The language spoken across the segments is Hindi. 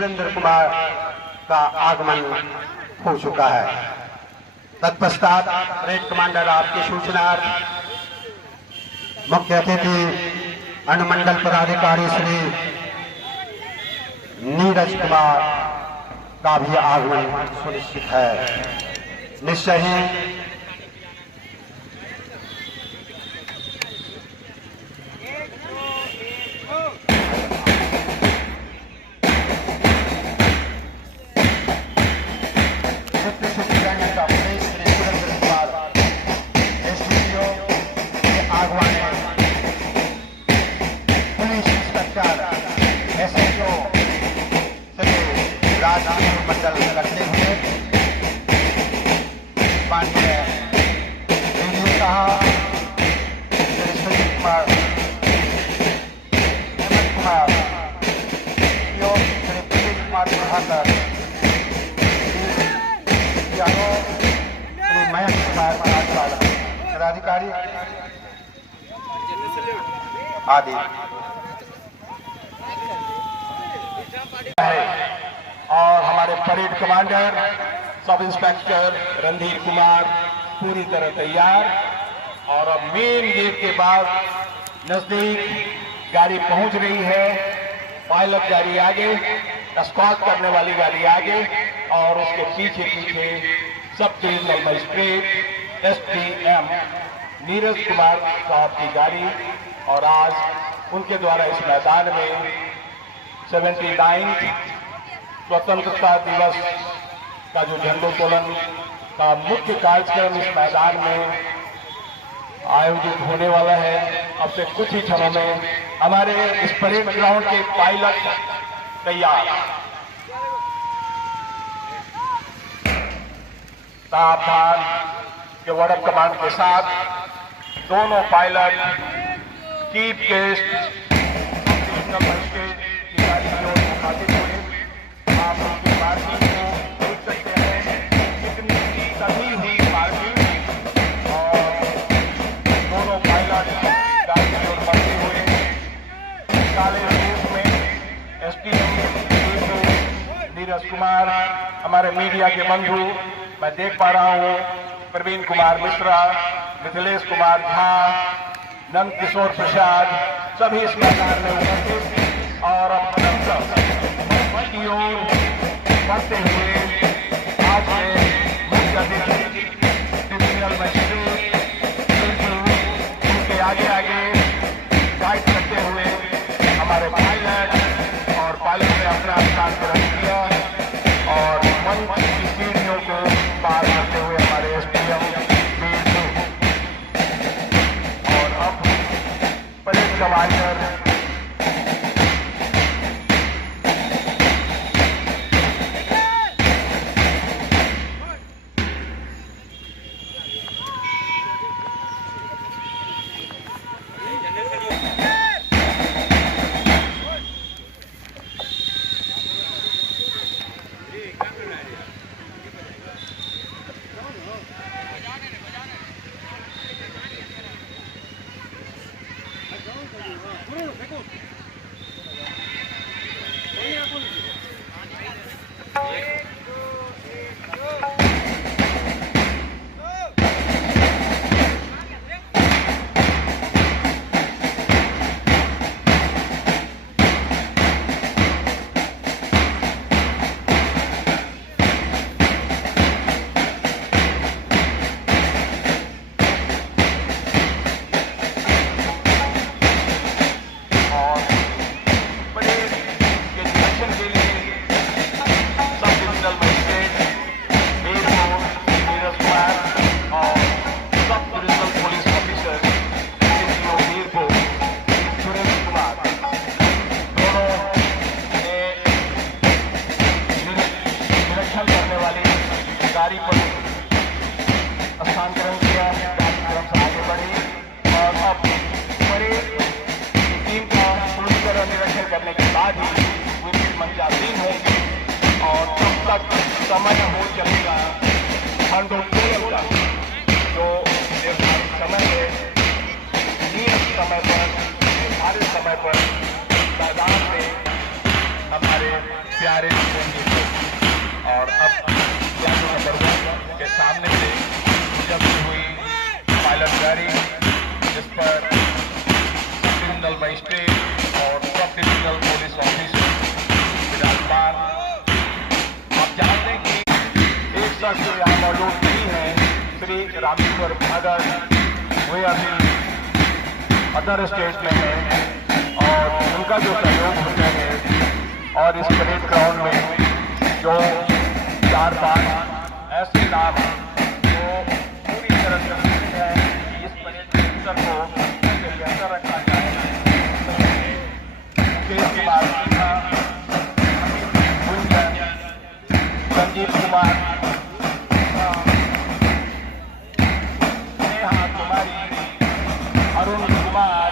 सुरेंद्र कुमार का आगमन हो चुका है। तत्पश्चात परेड कमांडर आपकी सूचना मुख्य अतिथि अनुमंडल पदाधिकारी श्री नीरज कुमार का भी आगमन सुनिश्चित है। निश्चय ही मंडल करते हुए माननीय वीडियो साहब श्री सुनील कुमार, हेमंत कुमार, श्री प्रदीप कुमार प्रभाकर, श्री मयंक कुमार पदाधिकारी आदि और हमारे parade commander sub inspector Randhir Kumar पूरी तरह तैयार। और अब मेन गेट के बाद नजदीक गाड़ी पहुंच रही है। पायलट गाड़ी आगे, एस्कॉर्ट करने वाली गाड़ी आगे और उसके पीछे पीछे sub divisional magistrate SDM Neeraj Kumar साहब की गाड़ी। और आज उनके द्वारा इस मैदान में 79 स्वतंत्रता दिवस का जो झंडोत्तोलन का मुख्य कार्यक्रम इस मैदान में आयोजित होने वाला है। अब से कुछ ही क्षणों में हमारे इस परेड ग्राउंड के पायलट तैयार। सावधान के वर्ड ऑफ कमांड के साथ दोनों pilot chief guest divisional magistrate की गाड़ी की ओर मुखातिब हुए। आप उनकी पार्किंग को देख सकते हैं, कितनी सभी हुई पार्किंग और दोनों पायलट गाड़ी की ओर बढ़ते हुए काले सूट में एसडीएम नीरज कुमार, हमारे मीडिया के बंधु मैं देख पा रहा हूँ, प्रवीण कुमार मिश्रा, मिथिलेश कुमार झा, नंद किशोर प्रसाद सभी इस मैदान में उपस्थित और अपनी ओर बढ़ते हुए आज के मुख्य अतिथि डिविजनल मजिस्ट्रेट उनके आगे आगे गाइड करते हुए हमारे पायलट और पायलट ने अपना स्थान ग्रहण किया और मंच की सीढ़ियों को पार करते हुए हमारे एसडीएम और अब परेड कमांडर गाड़ी पर स्थानांतरण किया, कार्यक्रम से आगे बढ़ी और अब परेड टीम का पूरी तरह निरीक्षण करने के बाद ही विभिन्न मंचासीन होंगे और तब तक समय हो चलेगा झंडोत्तोलन का, जो निर्धारित समय है, नियत समय पर, निर्धारित समय पर मैदान में हमारे प्यारे मजिस्ट्रेट और सब डिविजनल पुलिस ऑफिसर, विराजमान। आप जानते हैं कि एक शख्स यहाँ मौजूद नहीं है, श्री रामेश्वर भगत। वे अभी अदर स्टेट में हैं और उनका जो सहयोग होता है और इस परेड ग्राउंड में जो 4-5 ऐसे नाम जो पूरी तरह से उम्मीद है कि इस परेड सेक्टर को कैसे बेहतर रखा जाए। मुकेश कुमार सिन्हा, गुंजन, संजीव कुमार, नेहा कुमारी, अरुण कुमार।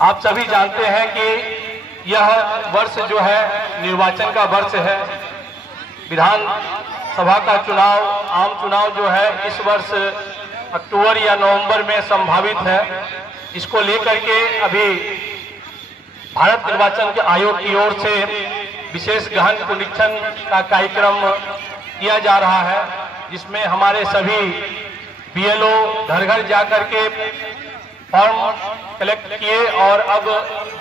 आप सभी जानते हैं कि यह वर्ष जो है निर्वाचन का वर्ष है। विधान सभा का चुनाव, आम चुनाव जो है इस वर्ष अक्टूबर या नवंबर में संभावित है। इसको लेकर के अभी भारत निर्वाचन आयोग की ओर से विशेष गहन पुनरीक्षण का कार्यक्रम किया जा रहा है, जिसमें हमारे सभी बीएलओ घर घर जाकर के फॉर्म कलेक्ट किए और अब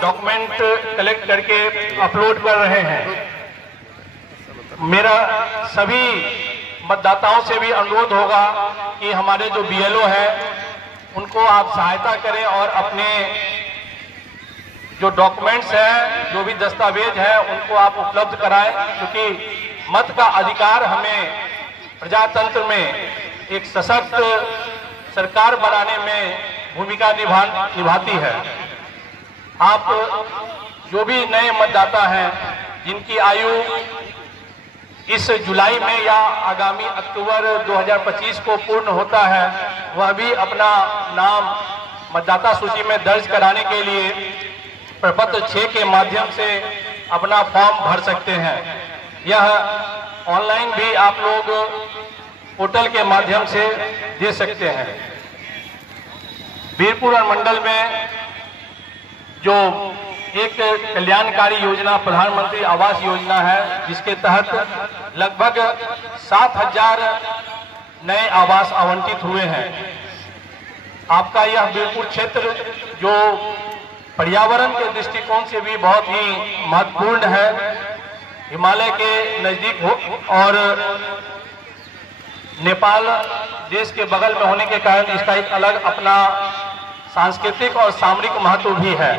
डॉक्यूमेंट कलेक्ट करके अपलोड कर रहे हैं। मेरा सभी मतदाताओं से भी अनुरोध होगा कि हमारे जो बीएलओ हैं उनको आप सहायता करें और अपने जो डॉक्यूमेंट्स हैं, जो भी दस्तावेज हैं, उनको आप उपलब्ध कराएं, क्योंकि मत का अधिकार हमें प्रजातंत्र में एक सशक्त सरकार बनाने में भूमिका निभाती है। आप जो भी नए मतदाता हैं जिनकी आयु इस जुलाई में या आगामी अक्टूबर 2025 को पूर्ण होता है, वह भी अपना नाम मतदाता सूची में दर्ज कराने के लिए प्रपत्र 6 के माध्यम से अपना फॉर्म भर सकते हैं। यह ऑनलाइन भी आप लोग पोर्टल के माध्यम से दे सकते हैं। वीरपुर मंडल में जो एक कल्याणकारी योजना प्रधानमंत्री आवास योजना है, जिसके तहत लगभग 7,000 नए आवास आवंटित हुए हैं। आपका यह वीरपुर क्षेत्र जो पर्यावरण के दृष्टिकोण से भी बहुत ही महत्वपूर्ण है, हिमालय के नजदीक हो और नेपाल देश के बगल में होने के कारण इसका एक अलग अपना सांस्कृतिक और सामरिक महत्व भी है।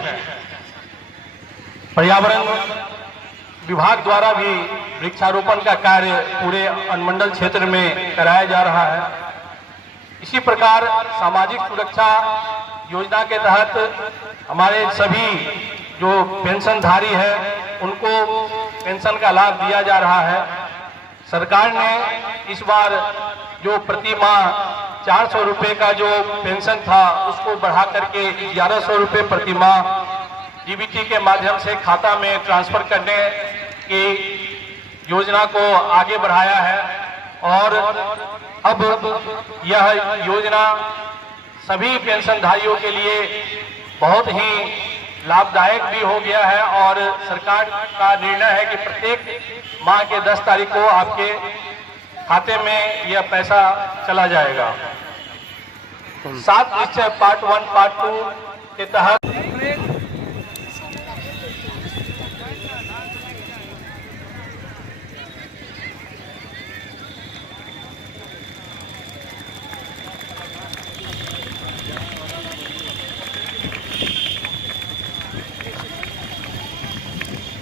पर्यावरण विभाग द्वारा भी वृक्षारोपण का कार्य पूरे अनुमंडल क्षेत्र में कराया जा रहा है। इसी प्रकार सामाजिक सुरक्षा योजना के तहत हमारे सभी जो पेंशनधारी है उनको पेंशन का लाभ दिया जा रहा है। सरकार ने इस बार जो प्रति माह 400 रुपये का जो पेंशन था उसको बढ़ा करके 1100 रुपये प्रति माह डीबीटी के माध्यम से खाता में ट्रांसफर करने की योजना को आगे बढ़ाया है। और अब यह योजना सभी पेंशनधारियों के लिए बहुत ही लाभदायक भी हो गया है और सरकार का निर्णय है कि प्रत्येक माह के 10 तारीख को आपके खाते में यह पैसा चला जाएगा। 7 निश्चय पार्ट 1 पार्ट 2 के तहत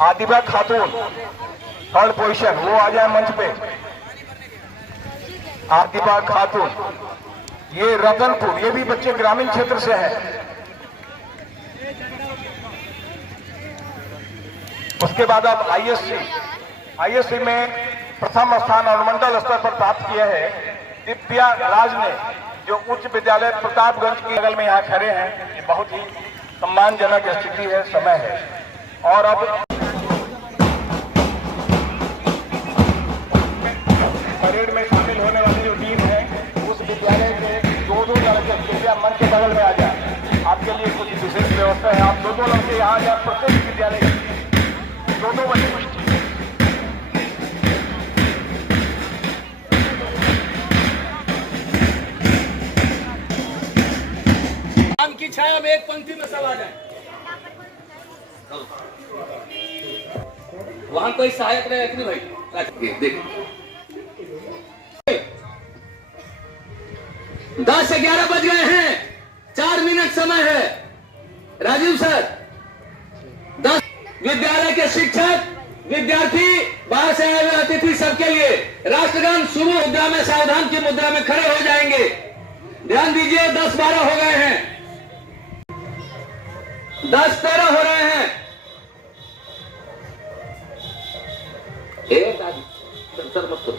आदिबा खातून 3rd पोजीशन, वो आ जाए मंच पे। आदिबा खातून, ये रतनपुर, ये भी बच्चे ग्रामीण क्षेत्र से हैं। उसके बाद अब आईएससी में प्रथम स्थान अनुमंडल स्तर पर प्राप्त किया है दिव्या राज ने, जो उच्च विद्यालय प्रतापगंज के बगल में यहाँ खड़े हैं। ये बहुत ही सम्मानजनक स्थिति है, समय है। और अब परेड में शामिल होने वाली जो टीम है उस विद्यालय के 2 लड़के कृपया मंच के बगल में आ जाए। आपके लिए कुछ विशेष व्यवस्था है, आप 2 लड़के यहाँ जाए। प्रत्येक विद्यालय 2 बच्चे की छाया में एक पंक्ति में सब आ जाए। वहां कोई सहायक रहेगा कि नहीं भाई? देख 10-11 बज गए हैं, 4 मिनट समय है। राजीव सर, 10 विद्यालय के शिक्षक, विद्यार्थी, बाहर से आए हुए अतिथि सबके लिए राष्ट्रगान शुभ मुद्रा में, सावधान की मुद्रा में खड़े हो जाएंगे। ध्यान दीजिए, 10-12 हो गए हैं, 10-13 हो रहे हैं। सर मत करो।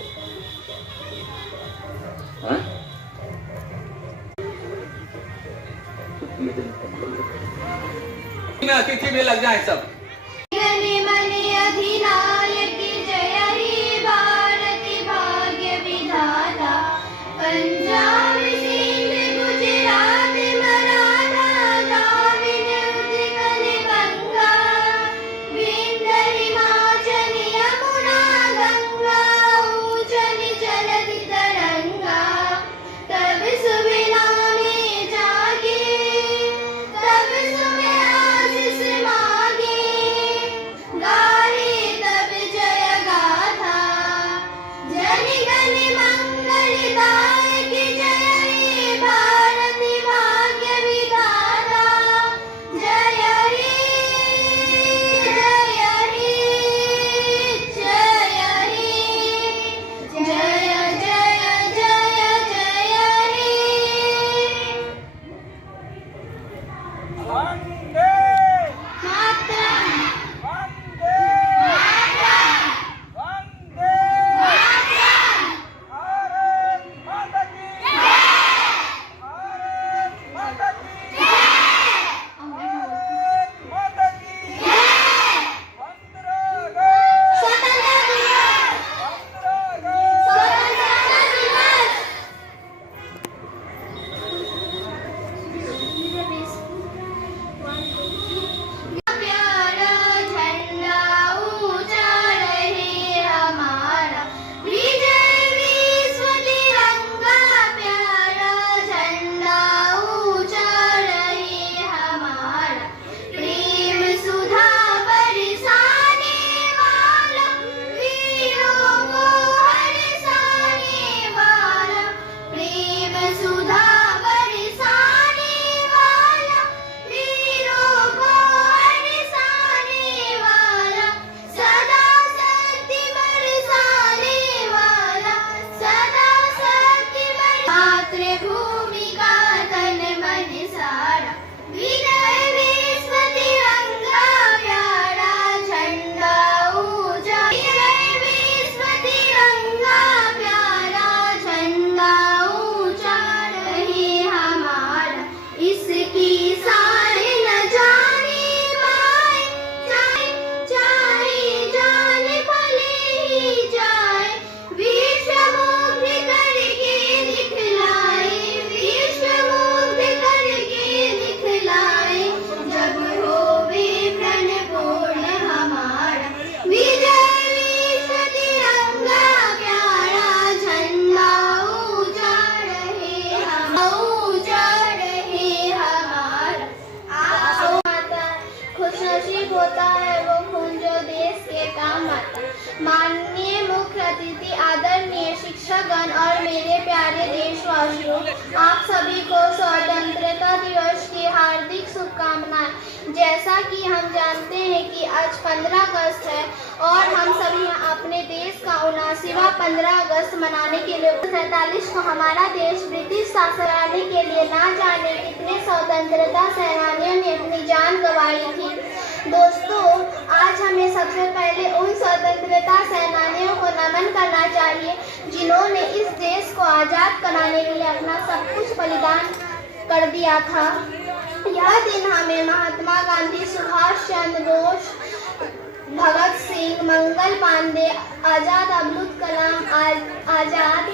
अतिथि भी लग जाए सब। अधिनायकी जय ही भारती भाग्य विधाता, पंजाब सिंध गुजरात मराठा द्राविड उत्कल बंगा, विंध्य हिमाचल यमुना गंगा, उजल जलधि तरंगा। तब सुबिना में जागे, तब सुबह आशीष मांगे, गाए तब जय गाथा। जन गण मंगलदायक जय हे भारती भाग्य विधाता, जय हे, जय हे, जय हे, जय जय जय जय हे। प्यारा झंडा ऊंचा रहे हमारा, विजय विश्व तिरंगा। प्यारा झंडा ऊंचा रहे हमारा, प्रेम सुधा बरसाने वाला, वीरों को हरसाने वाला। प्रेम सुधा बरसाने वाला, वीरों को हरसाने वाला। सदा शक्ति बरसाने वाला, सदा शक्ति मातृभूमि का तन मन सारा, विजय विश्व तिरंगा। प्यारा झंडा ऊंचा, विजय विश्व तिरंगा। और मेरे प्यारे देशवासियों, आप सभी को स्वतंत्रता दिवस की हार्दिक शुभकामनाएं। जैसा कि हम जानते हैं कि आज 15 अगस्त है और हम सभी अपने देश का 79वां 15 अगस्त मनाने के लिए 1947 को हमारा देश ब्रिटिश शासन आने के लिए ना जाने कितने स्वतंत्रता सेनानियों ने अपनी जान गंवाई थी। दोस्तों, आज हमें सबसे पहले उन स्वतंत्रता सेनानियों को नमन करना चाहिए जिन्होंने इस देश को आज़ाद कराने के लिए अपना सब कुछ बलिदान कर दिया था। यह दिन हमें महात्मा गांधी, सुभाष चंद्र बोस, भगत सिंह, मंगल पांडे, आजाद अब्दुल कलाम आजाद,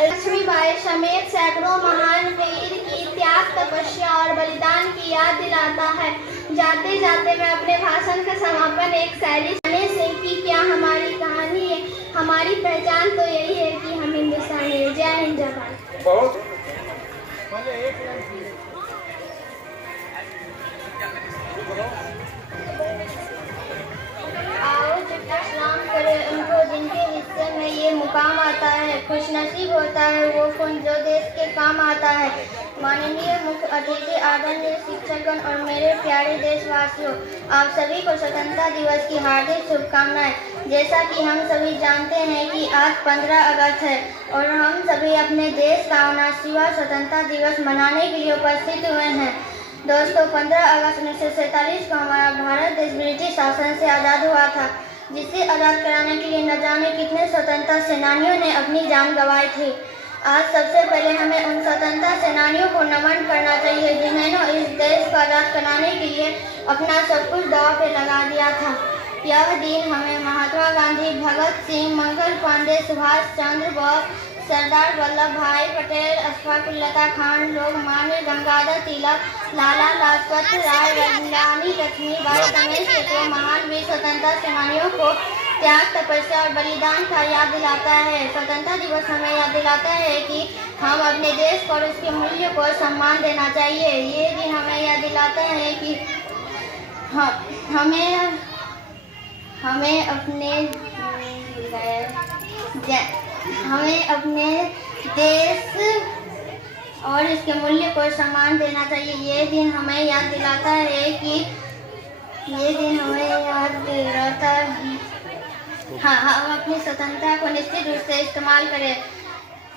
लक्ष्मीबाई समेत सैकड़ों महान वीर की त्याग, तपस्या और बलिदान की याद दिलाता है। जाते जाते मैं अपने भाषण का समापन एक शायरी से कि क्या हमारी कहानी है, हमारी पहचान तो यही है कि हम हिंदुस्तानी हैं। जय हिंद, जय भारत। बहुत आओ चिट्ठा सलाम करें उनको जिनके हिस्से में ये मुकाम आता है। खुशनसीब होता है वो कौन जो देश के काम आता है। माननीय मुख्य अतिथि, आदरणीय शिक्षकगण और मेरे प्यारे देशवासियों, आप सभी को स्वतंत्रता दिवस की हार्दिक शुभकामनाएं। जैसा कि हम सभी जानते हैं कि आज 15 अगस्त है और हम सभी अपने देश का 79वां स्वतंत्रता दिवस मनाने के लिए उपस्थित हुए हैं। दोस्तों, 15 अगस्त 1947 को हमारा भारत देश ब्रिटिश शासन से आज़ाद हुआ था, जिसे आज़ाद कराने के लिए न जाने कितने स्वतंत्रता सेनानियों ने अपनी जान गंवाई थी। आज सबसे पहले हमें उन स्वतंत्रता सेनानियों को नमन करना चाहिए जिन्होंने इस देश को आज़ाद कराने के लिए अपना सब कुछ दांव पे लगा दिया था। यह दिन हमें महात्मा गांधी, भगत सिंह, मंगल पांडे, सुभाष चंद्र बोस, सरदार वल्लभ भाई पटेल, अशफाकुल्लाह खान, लोकमान्य गंगाधर तिलक, लाला लाजपत राय, रानी लक्ष्मीबाई समेत सैकड़ों महान वीर स्वतंत्रता सेनानियों को त्याग, तपस्या और बलिदान का याद दिलाता है। स्वतंत्रता दिवस हमें याद दिलाता है कि हम अपने देश को और उसके मूल्य को सम्मान देना चाहिए। ये दिन हमें याद दिलाता है कि हमें अपने देश और इसके मूल्य को सम्मान देना चाहिए। ये दिन हमें याद दिलाता है कि हम अपनी स्वतंत्रता को निश्चित रूप से इस्तेमाल करें।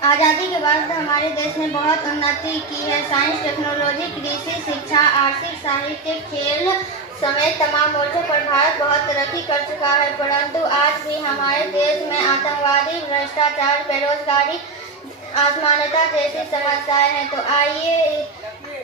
आज़ादी के बाद हमारे देश ने बहुत उन्नति की है। साइंस, टेक्नोलॉजी, कृषि, शिक्षा, आर्थिक, साहित्य, खेल समेत तमाम मोर्चों पर भारत बहुत तरक्की कर चुका है, परंतु आज भी हमारे देश में आतंकवादी, भ्रष्टाचार, बेरोजगारी, असमानता जैसी समस्याएं हैं। तो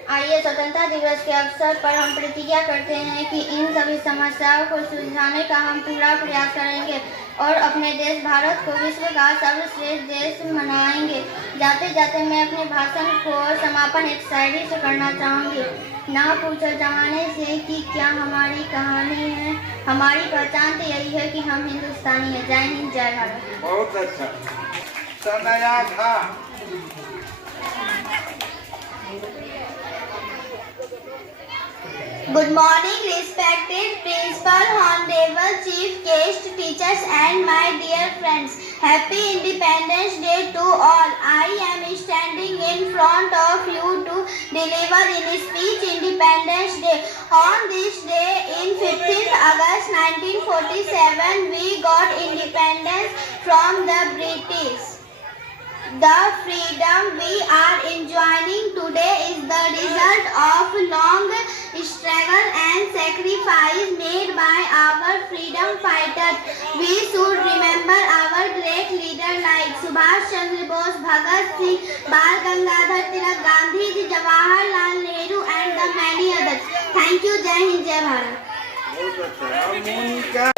आइए स्वतंत्रता दिवस के अवसर पर हम प्रतिज्ञा करते हैं कि इन सभी समस्याओं को सुलझाने का हम पूरा प्रयास करेंगे और अपने देश भारत को विश्व का सर्वश्रेष्ठ देश बनाएंगे। जाते जाते मैं अपने भाषण को समापन एक शायरी से करना चाहूँगी। ना पूछो जमाने से कि क्या हमारी कहानी है, हमारी पहचान तो यही है कि हम हिंदुस्तानी हैं। जय हिंद, जय भारत। बहुत अच्छा सनाया था। Good morning, respected principal, honorable chief guest, teachers and my dear friends. Happy Independence Day to all. I am standing in front of you to deliver in speech Independence Day. On this day in 15th August 1947, we got independence from the British. The freedom we are enjoying today is the result of long struggle and sacrifice made by our freedom fighters. We should remember our great leaders like Subhash Chandra Bose, Bhagat Singh, Bal Gangadhar Tilak, Gandhi Ji, Jawaharlal Nehru and the many others. Thank you. Jai Hind, Jai Bharat. बहुत अच्छा। मोनिका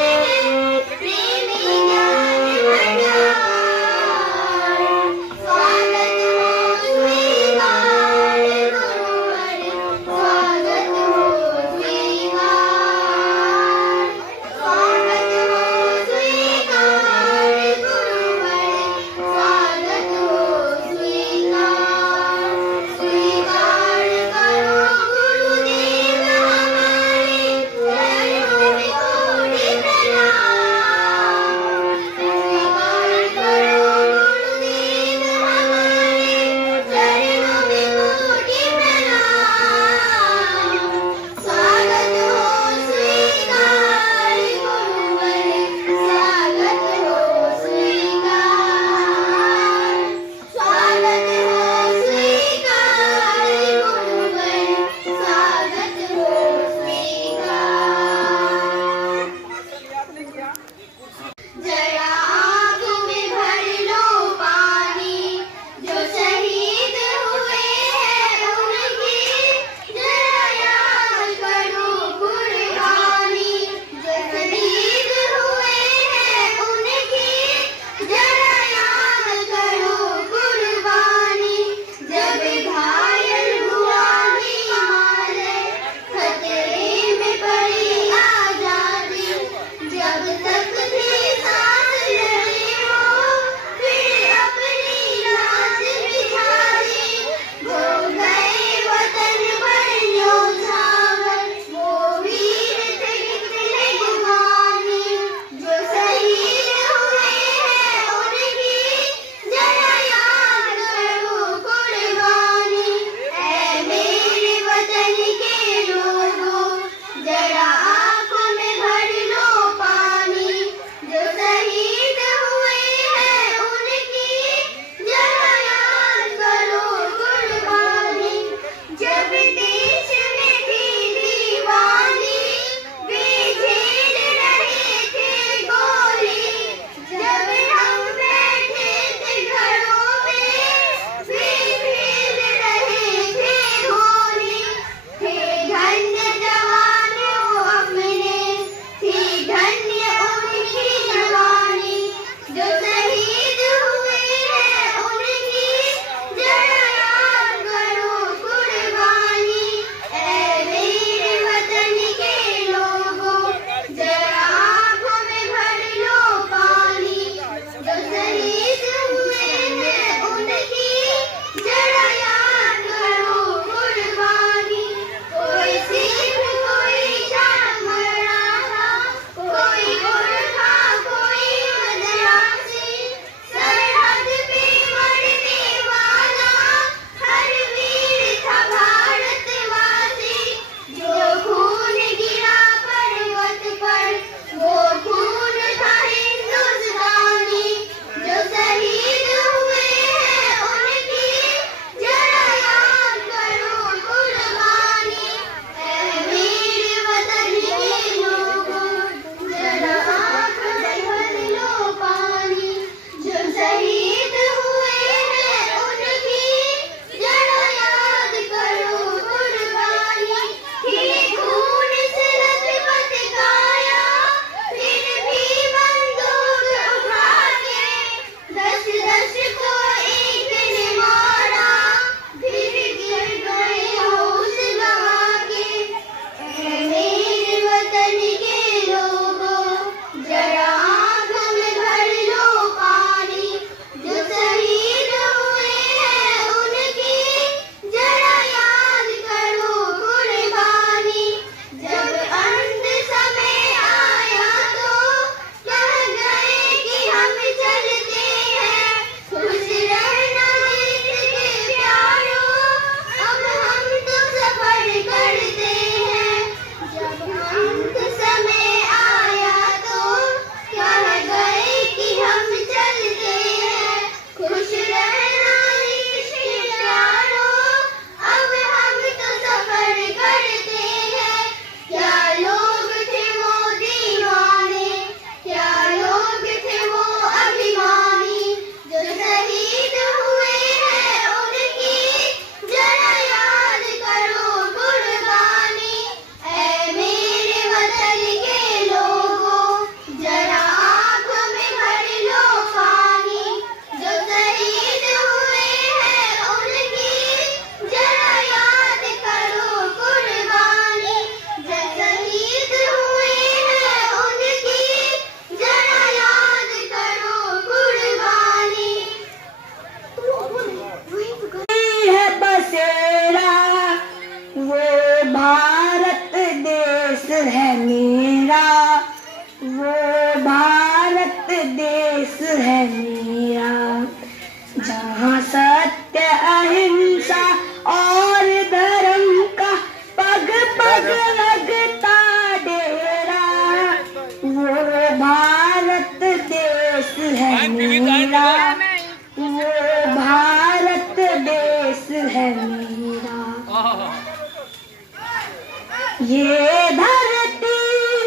ये धरती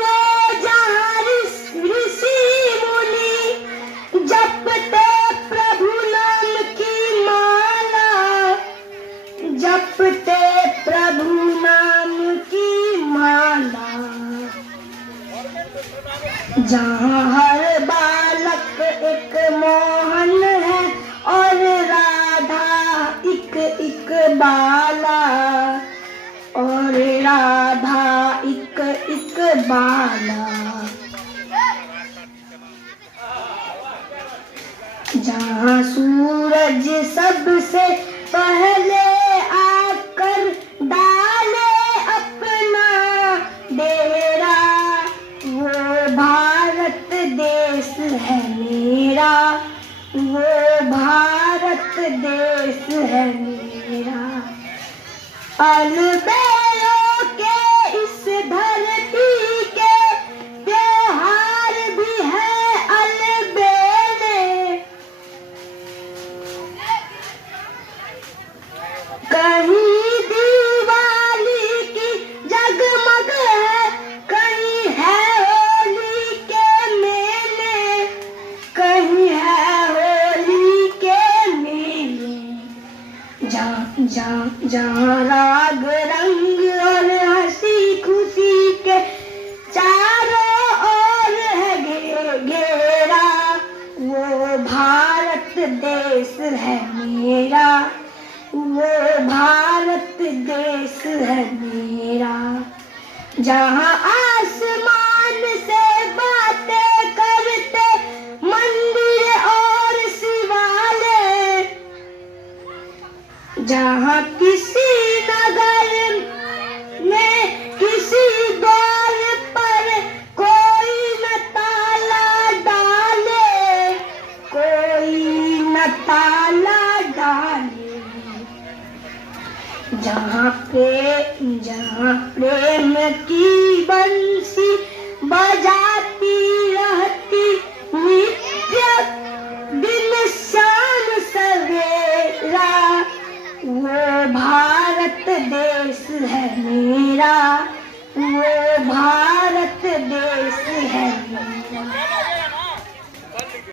वो जहाँ ऋषि मुनि जपते प्रभु नाम की माला, जपते प्रभु नाम की माला। जहाँ हर बालक एक मोहन है और राधा एक एक बाला, और राधा एक एक बाला। जहाँ सूरज सबसे पहले आकर डाले अपना डेरा, वो भारत देश है मेरा, वो भारत देश है मेरा। अलबेलों के इस धरती के त्योहार भी है अलबेले। कहीं दिवाली की जगमग है, कहीं है होली के मेले, कहीं है होली के मेले। जहाँ राग रंग और हंसी खुशी के चारों ओर है घेरा, वो भारत देश है मेरा, वो भारत देश है मेरा। जहाँ आसमान से बातें करते मंदिर और शिवालय, जहाँ किसी नगर में किसी द्वार पर कोई न ताला डाले, कोई न ताला डाले। जहाँ प्रेम की बंसी बजाती रहती नित्य दिन शाम सवेरा, वो भारत देश है मेरा, वो भारत